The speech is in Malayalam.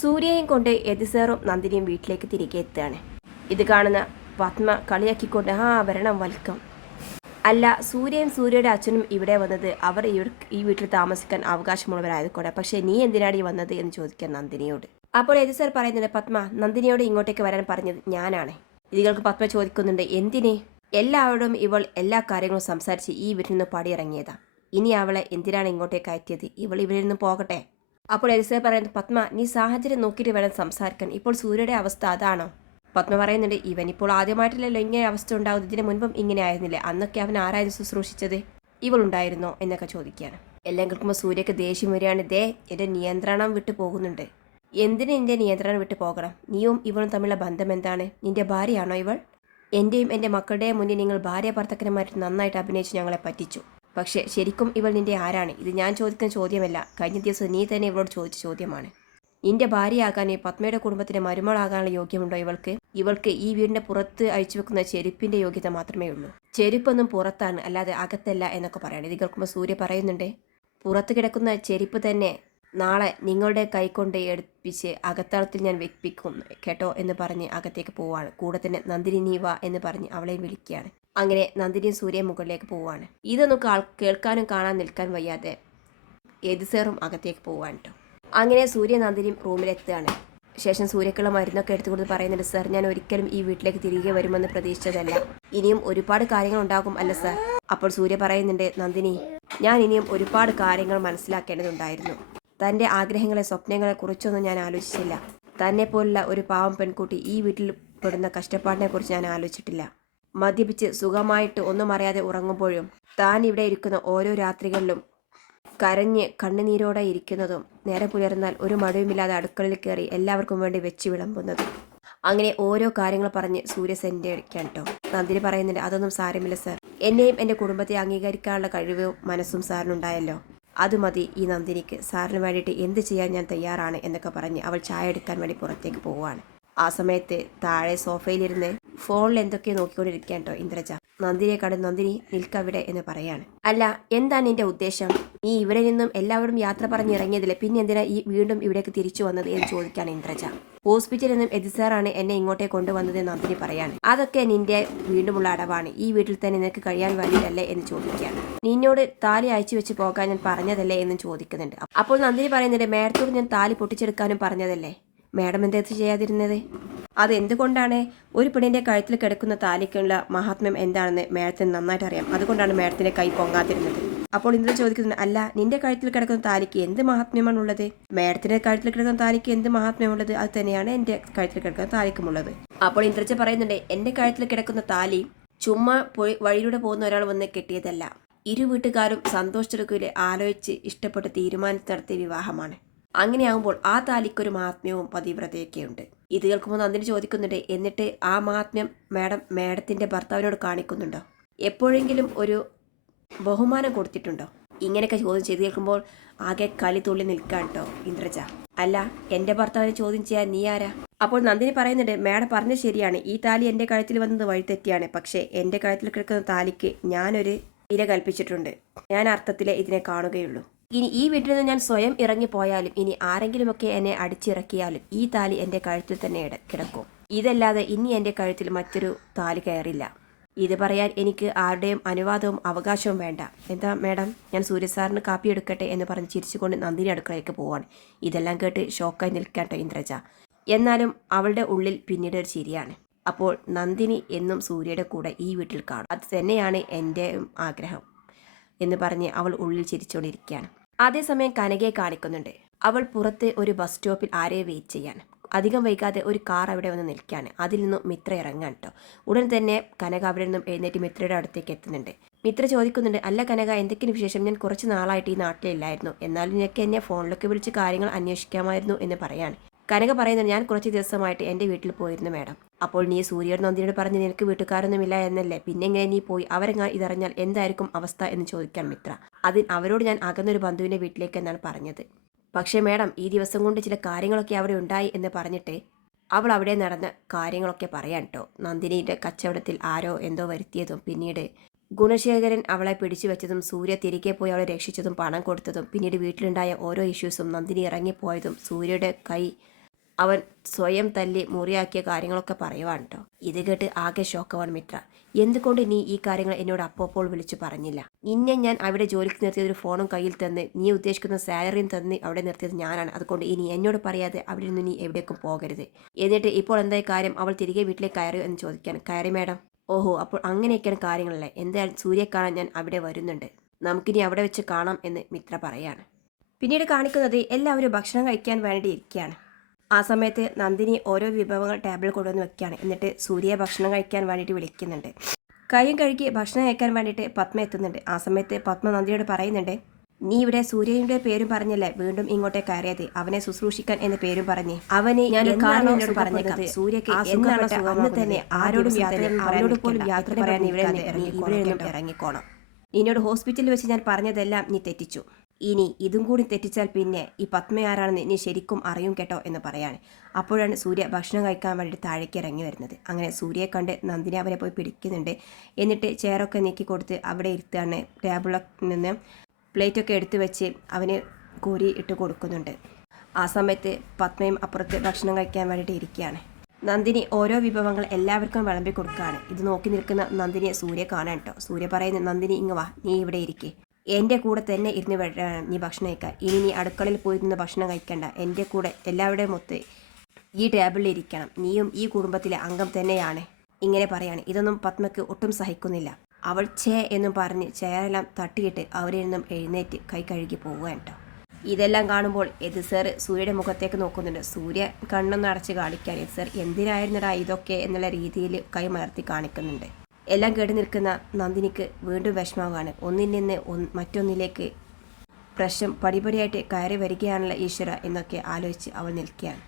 സൂര്യയും കൊണ്ട് എതിസേറും നന്ദിനിയും വീട്ടിലേക്ക് തിരികെ എത്തുകയാണ്. ഇത് കാണുന്ന പത്മ കളിയാക്കിക്കൊണ്ട് ആ വരണം വൽക്കം. അല്ല സൂര്യയും സൂര്യയുടെ അച്ഛനും ഇവിടെ വന്നത് അവർ ഈ വീട്ടിൽ താമസിക്കാൻ അവകാശമുള്ളവരായതുകൊണ്ട് പക്ഷേ നീ എന്തിനാണ് വന്നത് എന്ന് ചോദിക്കാൻ നന്ദിനിയോട്. അപ്പോൾ എതിസർ പറയുന്നുണ്ട് പത്മ നന്ദിനിയോട് ഇങ്ങോട്ടേക്ക് വരാൻ പറഞ്ഞത് ഞാനാണ്. ഇതികൾക്ക് പത്മ ചോദിക്കുന്നുണ്ട് എന്തിനെ? എല്ലാവരോടും ഇവൾ എല്ലാ കാര്യങ്ങളും സംസാരിച്ച് ഈ വീട്ടിൽ നിന്ന് പടിയിറങ്ങിയതാ. ഇനി അവളെ എന്തിനാണ് ഇങ്ങോട്ടേക്ക് അയറ്റിയത്? ഇവൾ ഇവിടെ നിന്ന് പോകട്ടെ? അപ്പോൾ എലിസ പറയുന്നത് പത്മ നീ സാഹചര്യം നോക്കിയിട്ട് വേണം സംസാരിക്കാൻ. ഇപ്പോൾ സൂര്യയുടെ അവസ്ഥ അതാണോ? പത്മ പറയുന്നുണ്ട് ഇവൻ ഇപ്പോൾ ആദ്യമായിട്ടല്ലല്ലോ ഇങ്ങനെ അവസ്ഥ ഉണ്ടാവും ഇതിന് മുൻപും ഇങ്ങനെ ആയിരുന്നില്ല? അന്നൊക്കെ അവൻ ആരായിരുന്നു ശുശ്രൂഷിച്ചത്? ഇവളുണ്ടായിരുന്നോ എന്നൊക്കെ ചോദിക്കുകയാണ്. എല്ലാം കേൾക്കുമ്പോൾ സൂര്യക്ക് ദേഷ്യം വരികയാണ്. ദേ എന്റെ നിയന്ത്രണം വിട്ടു പോകുന്നുണ്ട്. എന്തിനു നിന്റെ നിയന്ത്രണം വിട്ടു പോകണം? നീയും ഇവളും തമ്മിലുള്ള ബന്ധം എന്താണ്? നിന്റെ ഭാര്യയാണോ ഇവൾ? എന്റെയും എന്റെ മക്കളുടെയും മുന്നിൽ നിങ്ങൾ ഭാര്യ ഭർത്തക്കന്മാർ നന്നായിട്ട് അഭിനയിച്ച് ഞങ്ങളെ പറ്റിച്ചു. പക്ഷേ ശരിക്കും ഇവൾ നിന്റെ ആരാണ്? ഇത് ഞാൻ ചോദിക്കുന്ന ചോദ്യമല്ല. കഴിഞ്ഞ ദിവസം നീ തന്നെ ഇവളോട് ചോദിച്ച ചോദ്യമാണ്. നിന്റെ ഭാര്യയാകാൻ ഈ പത്മയുടെ കുടുംബത്തിന്റെ മരുമകളാകാനുള്ള യോഗ്യമുണ്ടോ ഇവൾക്ക്? ഇവൾക്ക് ഈ വീടിന്റെ പുറത്ത് അഴിച്ചു വെക്കുന്ന ചെരുപ്പിന്റെ യോഗ്യത മാത്രമേ ഉള്ളൂ. ചെരുപ്പൊന്നും പുറത്താണ് അല്ലാതെ അകത്തല്ല എന്നൊക്കെ പറയണം. ഇത് കേൾക്കുമ്പോൾ സൂര്യ പറയുന്നുണ്ട്. പുറത്ത് കിടക്കുന്ന ചെരുപ്പ് തന്നെ നാളെ നിങ്ങളുടെ കൈക്കൊണ്ട് എടുപ്പിച്ച് അകത്തളത്തിൽ ഞാൻ വെപ്പിക്കും കേട്ടോ എന്ന് പറഞ്ഞ് അകത്തേക്ക് പോവാണ്. കൂടെ തന്നെ നന്ദിനി വാ എന്ന് പറഞ്ഞ് അവളെ വിളിക്കുകയാണ്. അങ്ങനെ നന്ദിനിയും സൂര്യ മുകളിലേക്ക് പോവാണ്. ഇതൊന്നും കാൾ കേൾക്കാനും കാണാൻ നിൽക്കാൻ വയ്യാതെ ഏത് സേറും അകത്തേക്ക് പോവാൻ കേട്ടോ. അങ്ങനെ സൂര്യ നന്ദിനിയും റൂമിലെത്തുകയാണ്. ശേഷം സൂര്യക്കുള്ള മരുന്നൊക്കെ എടുത്തുകൊണ്ട് പറയുന്നുണ്ട് സാർ ഞാൻ ഒരിക്കലും ഈ വീട്ടിലേക്ക് തിരികെ വരുമെന്ന് പ്രതീക്ഷിച്ചതല്ല. ഇനിയും ഒരുപാട് കാര്യങ്ങൾ ഉണ്ടാകും അല്ല സാർ? അപ്പോൾ സൂര്യ പറയുന്നുണ്ട് നന്ദിനി ഞാൻ ഇനിയും ഒരുപാട് കാര്യങ്ങൾ മനസ്സിലാക്കേണ്ടതുണ്ടായിരുന്നു. തന്റെ ആഗ്രഹങ്ങളെ സ്വപ്നങ്ങളെ കുറിച്ചൊന്നും ഞാൻ ആലോചിച്ചില്ല. തന്നെ പോലുള്ള ഒരു പാവം പെൺകുട്ടി ഈ വീട്ടിൽ പെടുന്ന കഷ്ടപ്പാടിനെ കുറിച്ച് ഞാൻ ആലോചിച്ചിട്ടില്ല. മദ്യപിച്ച് സുഖമായിട്ട് ഒന്നും അറിയാതെ ഉറങ്ങുമ്പോഴും താൻ ഇവിടെ ഇരിക്കുന്ന ഓരോ രാത്രികളിലും കരഞ്ഞ് കണ്ണുനീരോടെ ഇരിക്കുന്നതും നേരെ പുലർന്നാൽ ഒരു മഴയുമില്ലാതെ അടുക്കളയിൽ കയറി എല്ലാവർക്കും വേണ്ടി വെച്ച് വിളമ്പുന്നതും. അങ്ങനെ ഓരോ കാര്യങ്ങൾ പറഞ്ഞ് സൂര്യ സെന്റെ അടിക്കാൻ കേട്ടോ നന്ദിനി പറയുന്നുണ്ട് അതൊന്നും സാരമില്ല സാർ. എന്നെയും എന്റെ കുടുംബത്തെ അംഗീകരിക്കാനുള്ള കഴിവും മനസ്സും സാറിനുണ്ടായല്ലോ. അത് മതി ഈ നന്ദിനിക്ക്. സാറിന് വേണ്ടിയിട്ട് എന്ത് ചെയ്യാൻ ഞാൻ തയ്യാറാണ് എന്നൊക്കെ പറഞ്ഞ് അവൾ ചായ എടുക്കാൻ വേണ്ടി പുറത്തേക്ക് പോവുകയാണ്. ആ സമയത്ത് താഴെ സോഫയിലിരുന്ന് ഫോണിൽ എന്തൊക്കെയോ നോക്കിക്കൊണ്ടിരിക്കാൻ കേട്ടോ ഇന്ദ്രജ. നന്ദിനിയെ കണ്ട് നന്ദിനി നിൽക്കവിടെ എന്ന് പറയാണ്. അല്ല എന്താണ് നിന്റെ ഉദ്ദേശം? നീ ഇവിടെ നിന്നും എല്ലാവരും യാത്ര പറഞ്ഞ് ഇറങ്ങിയതില്ലേ പിന്നെ എന്തിനാ ഈ വീണ്ടും ഇവിടേക്ക് തിരിച്ചു വന്നത് എന്ന് ചോദിക്കാണ് ഇന്ദ്രജ. ഹോസ്പിറ്റലിൽ നിന്നും എതിസാറാണ് എന്നെ ഇങ്ങോട്ടേ കൊണ്ടുവന്നത് നന്ദിനി പറയാണ്. അതൊക്കെ നിന്റെ വീണ്ടുമുള്ള അടവാണ്. ഈ വീട്ടിൽ തന്നെ നിനക്ക് കഴിയാൻ വേണ്ടിയിട്ടല്ലേ എന്ന് ചോദിക്കുകയാണ്. നിന്നോട് താലി അയച്ചു വെച്ച് പോകാൻ ഞാൻ പറഞ്ഞതല്ലേ എന്ന് ചോദിക്കുന്നുണ്ട്. അപ്പോൾ നന്ദിനി പറയുന്നുണ്ട് മേഡത്തോട് ഞാൻ താലി പൊട്ടിച്ചെടുക്കാനും പറഞ്ഞതല്ലേ? മാഡം എന്താ ചെയ്യാതിരുന്നത്? അതെന്തുകൊണ്ടാണ് ഒരു പെണ്ണിന്റെ കഴുത്തിൽ കിടക്കുന്ന താലിക്കുള്ള മഹാത്മ്യം എന്താണെന്ന് മാഡത്തിന് നന്നായിട്ട് അറിയാം അതുകൊണ്ടാണ് മാഡത്തിന്റെ കൈ പൊങ്ങാതിരുന്നത്. അപ്പോൾ ഇന്ദ്രൻ ചോദിക്കുന്നു അല്ല നിന്റെ കഴുത്തിൽ കിടക്കുന്ന താലിക്ക് എന്ത് മഹാത്മ്യമാണുള്ളത്? മേഡത്തിന്റെ കഴുത്തിൽ കിടക്കുന്ന താലിക്ക് എന്ത് മഹാത്മ്യമുള്ളത്? അത് തന്നെയാണ് എന്റെ കഴുത്തിൽ കിടക്കുന്ന താലിക്കുമുള്ളത്. അപ്പോൾ ഇന്ദ്രജ പറയുന്നുണ്ട് എന്റെ കഴുത്തിൽ കിടക്കുന്ന താലി ചുമ്മാ വഴിയിലൂടെ പോകുന്ന ഒരാൾ വന്ന് കെട്ടിയതല്ല. ഇരു വീട്ടുകാരും സന്തോഷത്തിലൊക്കെ ആലോചിച്ച് ഇഷ്ടപ്പെട്ട് തീരുമാനത്തിൽ നടത്തിയ വിവാഹമാണ്. അങ്ങനെയാകുമ്പോൾ ആ താലിക്കൊരു മഹാത്മ്യവും പതിവ്രതയൊക്കെയുണ്ട്. ഇത് കേൾക്കുമ്പോൾ നന്ദിനി ചോദിക്കുന്നുണ്ട് എന്നിട്ട് ആ മഹാത്മ്യം മാഡം മാഡത്തിന്റെ ഭർത്താവിനോട് കാണിക്കുന്നുണ്ടോ? എപ്പോഴെങ്കിലും ഒരു ബഹുമാനം കൊടുത്തിട്ടുണ്ടോ? ഇങ്ങനെയൊക്കെ ചോദ്യം ചെയ്ത് കേൾക്കുമ്പോൾ ആകെ കലി തുള്ളി നിൽക്കാൻ കേട്ടോ ഇന്ദ്രജ. അല്ല എന്റെ ഭർത്താവിനെ ചോദ്യം ചെയ്യാൻ നീ ആരാ? അപ്പോൾ നന്ദിനി പറയുന്നുണ്ട് മാഡം പറഞ്ഞത് ശരിയാണ്. ഈ താലി എന്റെ കഴുത്തിൽ വന്നത് വഴിത്തെറ്റിയാണ് പക്ഷേ എന്റെ കഴുത്തിൽ കിടക്കുന്ന താലിക്ക് ഞാനൊരു വില കൽപ്പിച്ചിട്ടുണ്ട്. ഞാൻ അർത്ഥത്തിലെ ഇതിനെ കാണുകയുള്ളൂ. ഇനി ഈ വീട്ടിൽ നിന്ന് ഞാൻ സ്വയം ഇറങ്ങി പോയാലും ഇനി ആരെങ്കിലുമൊക്കെ എന്നെ അടിച്ചിറക്കിയാലും ഈ താലി എന്റെ കഴുത്തിൽ തന്നെ കിടക്കും. ഇതല്ലാതെ ഇനി എന്റെ കഴുത്തിൽ മറ്റൊരു താലി കയറില്ല. ഇത് പറയാൻ എനിക്ക് ആരുടെയും അനുവാദവും അവകാശവും വേണ്ട. എന്താ മേഡം? ഞാൻ സൂര്യസാറിന് കാപ്പി എടുക്കട്ടെ എന്ന് പറഞ്ഞ് ചിരിച്ചുകൊണ്ട് നന്ദിനി അടുക്കളയിലേക്ക് പോവാണ്. ഇതെല്ലാം കേട്ട് ഷോക്കായി നിൽക്കട്ടെ ഇന്ദ്രജ. എന്നാലും അവളുടെ ഉള്ളിൽ പിന്നീട് ഒരു ചിരിയാണ്. അപ്പോൾ നന്ദിനി എന്നും സൂര്യയുടെ കൂടെ ഈ വീട്ടിൽ കാണും. അത് തന്നെയാണ് എന്റെ ആഗ്രഹം എന്ന് പറഞ്ഞ് അവൾ ഉള്ളിൽ ചിരിച്ചുകൊണ്ടിരിക്കുകയാണ് അതേസമയം കനകയെ കാണിക്കുന്നുണ്ട്. അവൾ പുറത്ത് ഒരു ബസ് സ്റ്റോപ്പിൽ ആരെയും വെയിറ്റ് ചെയ്യാൻ. അധികം വൈകാതെ ഒരു കാർ അവിടെ വന്ന് നിൽക്കുകയാണ് അതിൽ നിന്നും മിത്ര ഇറങ്ങാൻ കേട്ടോ ഉടൻ തന്നെ കനക അവിടെ നിന്നും എഴുന്നേറ്റ് മിത്രയുടെ അടുത്തേക്ക് എത്തുന്നുണ്ട്. മിത്ര ചോദിക്കുന്നുണ്ട് അല്ല കനക എന്തൊക്കെയാണ് വിശേഷം? ഞാൻ കുറച്ച് നാളായിട്ട് ഈ നാട്ടിലില്ലായിരുന്നു എന്നാലും നിനക്ക് എന്നെ ഫോണിലൊക്കെ വിളിച്ച് കാര്യങ്ങൾ അന്വേഷിക്കാമായിരുന്നു എന്ന് പറയാണ്. കനക പറയുന്നത് ഞാൻ കുറച്ച് ദിവസമായിട്ട് എന്റെ വീട്ടിൽ പോയിരുന്നു മാഡം. അപ്പോൾ നീ സൂര്യയോട് നന്ദിയോട് പറഞ്ഞ് നിനക്ക് വീട്ടുകാരൊന്നുമില്ല എന്നല്ലേ? പിന്നെ എങ്ങനെ നീ പോയി? അവരെങ്ങാ ഇതറിഞ്ഞാൽ എന്തായിരിക്കും അവസ്ഥ? എന്ന് ചോദിക്കാൻ മിത്ര. അതിന് അവരോട് ഞാൻ അകന്നൊരു ബന്ധുവിന്റെ വീട്ടിലേക്ക് എന്നാണ് പറഞ്ഞത്. പക്ഷേ മേഡം ഈ ദിവസം കൊണ്ട് ചില കാര്യങ്ങളൊക്കെ അവിടെ ഉണ്ടായി എന്ന് പറഞ്ഞിട്ട് അവൾ അവിടെ നടന്ന കാര്യങ്ങളൊക്കെ പറയാൻ കേട്ടോ നന്ദിനിയുടെ കച്ചവടത്തിൽ ആരോ എന്തോ വരുത്തിയതും പിന്നീട് ഗുണശേഖരൻ അവളെ പിടിച്ചു വെച്ചതും സൂര്യ തിരികെ പോയി അവളെ രക്ഷിച്ചതും പണം കൊടുത്തതും പിന്നീട് വീട്ടിലുണ്ടായ ഓരോ ഇഷ്യൂസും നന്ദിനി ഇറങ്ങിപ്പോയതും സൂര്യയുടെ കൈ അവൻ സ്വയം തല്ലി മുറിയാക്കിയ കാര്യങ്ങളൊക്കെ പറയുവാണ് കേട്ടോ ഇത് കേട്ട് ആകെ ഷോക്കവാണ് മിത്ര. എന്തുകൊണ്ട് നീ ഈ കാര്യങ്ങൾ എന്നോട് അപ്പോൾ വിളിച്ചു പറഞ്ഞില്ല? നിന്നെ ഞാൻ അവിടെ ജോലിക്ക് നിർത്തിയത് ഒരു ഫോണും കയ്യിൽ തന്ന്. നീ ഉദ്ദേശിക്കുന്ന സാലറിയും തന്ന് അവിടെ നിർത്തിയത് ഞാനാണ്. അതുകൊണ്ട് ഇനി എന്നോട് പറയാതെ അവിടെ നിന്ന് നീ എവിടേക്കും പോകരുത്. എന്നിട്ട് ഇപ്പോൾ എന്തായി കാര്യം? അവൾ തിരികെ വീട്ടിലേക്ക് കയറി എന്ന് ചോദിക്കാൻ. കയറി മാഡം. ഓഹോ അപ്പോൾ അങ്ങനെയൊക്കെയാണ് കാര്യങ്ങളല്ലേ? എന്തായാലും സൂര്യ കാണാൻ ഞാൻ അവിടെ വരുന്നുണ്ട്. നമുക്കിനി അവിടെ വെച്ച് കാണാം എന്ന് മിത്ര പറയാണ്. പിന്നീട് കാണിക്കുന്നത് എല്ലാവരും ഭക്ഷണം കഴിക്കാൻ വേണ്ടി ഇരിക്കുകയാണ്. ആ സമയത്ത് നന്ദിനി ഓരോ വിഭവങ്ങൾ ടേബിളിൽ കൊണ്ടുവന്ന് വെക്കുകയാണ്. എന്നിട്ട് സൂര്യയെ ഭക്ഷണം കഴിക്കാൻ വേണ്ടിയിട്ട് വിളിക്കുന്നുണ്ട്. കൈയും കഴുകി ഭക്ഷണം കഴിക്കാൻ വേണ്ടിയിട്ട് പത്മ എത്തുന്നുണ്ട്. ആ സമയത്ത് പത്മ നന്ദിയോട് പറയുന്നുണ്ട് നീ ഇവിടെ സൂര്യയുടെ പേരും പറഞ്ഞല്ലേ? വീണ്ടും ഇങ്ങോട്ടേ കയറിയത്. അവനെ ശുശ്രൂഷിക്കാൻ എന്ന പേരും പറഞ്ഞ്. അവനെ ഞാൻ പറഞ്ഞേക്കാം. സൂര്യക്ക് അന്ന് തന്നെ ആരോടും യാത്ര പോലും യാത്ര പറയാൻ ഇവിടെ ഇവിടെ ഇറങ്ങിക്കോണം നിന്നോട് ഹോസ്പിറ്റലിൽ വെച്ച് ഞാൻ പറഞ്ഞതെല്ലാം നീ തെറ്റിച്ചു. ഇനി ഇതും കൂടി തെറ്റിച്ചാൽ പിന്നെ ഈ പത്മ ആരാണെന്ന് ഇനി ശരിക്കും അറിയും കേട്ടോ എന്ന് പറയാണ്. അപ്പോഴാണ് സൂര്യ ഭക്ഷണം കഴിക്കാൻ വേണ്ടി താഴേക്ക് ഇറങ്ങി വരുന്നത്. അങ്ങനെ സൂര്യയെ കണ്ട് നന്ദിനി അവരെ പോയി പിടിക്കുന്നുണ്ട്. എന്നിട്ട് ചെയറൊക്കെ നീക്കി കൊടുത്ത് അവിടെ ഇരുത്താണ്. ടേബിളിൽ നിന്ന് പ്ലേറ്റൊക്കെ എടുത്തു വെച്ച് അവന് കോരി ഇട്ട് കൊടുക്കുന്നുണ്ട്. ആ സമയത്ത് പത്മയും അപ്പുറത്ത് ഭക്ഷണം കഴിക്കാൻ വേണ്ടിയിട്ട് ഇരിക്കുകയാണ്. നന്ദിനി ഓരോ വിഭവങ്ങൾ എല്ലാവർക്കും വിളമ്പി കൊടുക്കുകയാണ്. ഇത് നോക്കി നിൽക്കുന്ന നന്ദിനിയെ സൂര്യ കാണാൻ കേട്ടോ. സൂര്യ പറയുന്നു നന്ദിനി ഇങ്ങ് വാ. നീ ഇവിടെ ഇരിക്കേ. എന്റെ കൂടെ തന്നെ ഇരുന്ന് നീ ഭക്ഷണം കഴിക്കുക ഇനി നീ അടുക്കളയിൽ പോയിരുന്ന് ഭക്ഷണം കഴിക്കണ്ട. എന്റെ കൂടെ എല്ലാവരുടെയും ഒത്ത് ഈ ടേബിളിൽ ഇരിക്കണം. നീയും ഈ കുടുംബത്തിലെ അംഗം തന്നെയാണ്. ഇങ്ങനെ പറയാണ്. ഇതൊന്നും പത്മയ്ക്ക് ഒട്ടും സഹിക്കുന്നില്ല. അവൾ ചേ എന്നും പറഞ്ഞ് ചേരെല്ലാം തട്ടിയിട്ട് അവരിൽ നിന്നും എഴുന്നേറ്റ് കൈ കഴുകി പോവുകയാണ് കേട്ടോ. ഇതെല്ലാം കാണുമ്പോൾ എത് സർ സൂര്യയുടെ മുഖത്തേക്ക് നോക്കുന്നുണ്ട്. സൂര്യ കണ്ണൊന്ന് അടച്ച് കാണിക്കാൻ സർ എന്തിനായിരുന്നടാ ഇതൊക്കെ എന്നുള്ള രീതിയിൽ കൈ മലർത്തി കാണിക്കുന്നുണ്ട്. എല്ലാം കേട്ട് നിൽക്കുന്ന നന്ദിനിക്ക് വീണ്ടും വിഷമമാണ്. ഒന്നിൽ നിന്ന് മറ്റൊന്നിലേക്ക് പ്രശ്നം പടിപടിയായിട്ട് കയറി വരികയാണല്ലോ ഈശ്വര എന്നൊക്കെ ആലോചിച്ച് അവൾ നിൽക്കുകയാണ്.